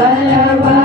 Vallabha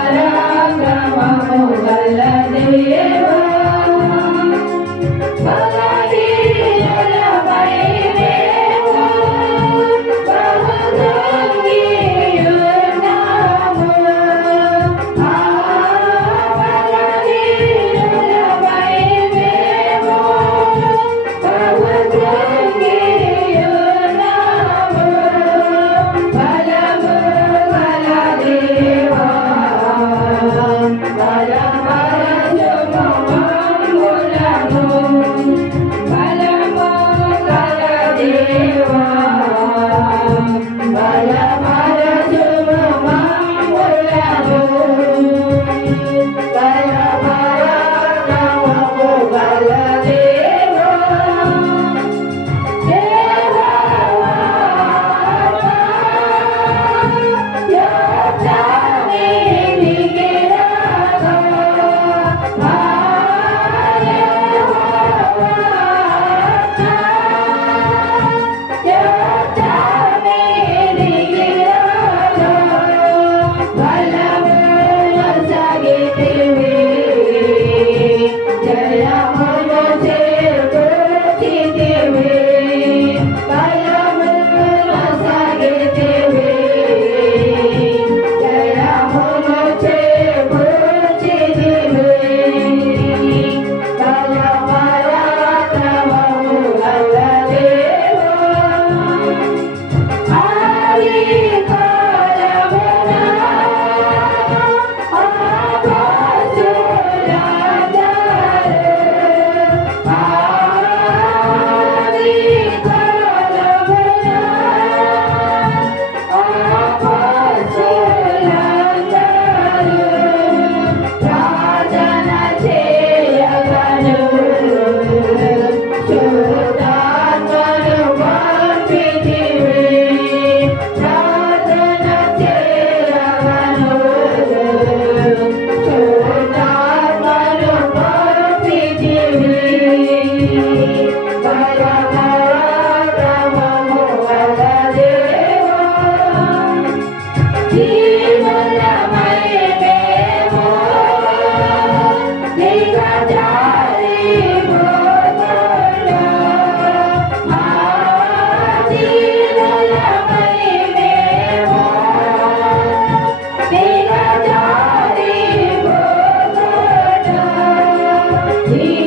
Yeah.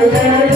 Amen.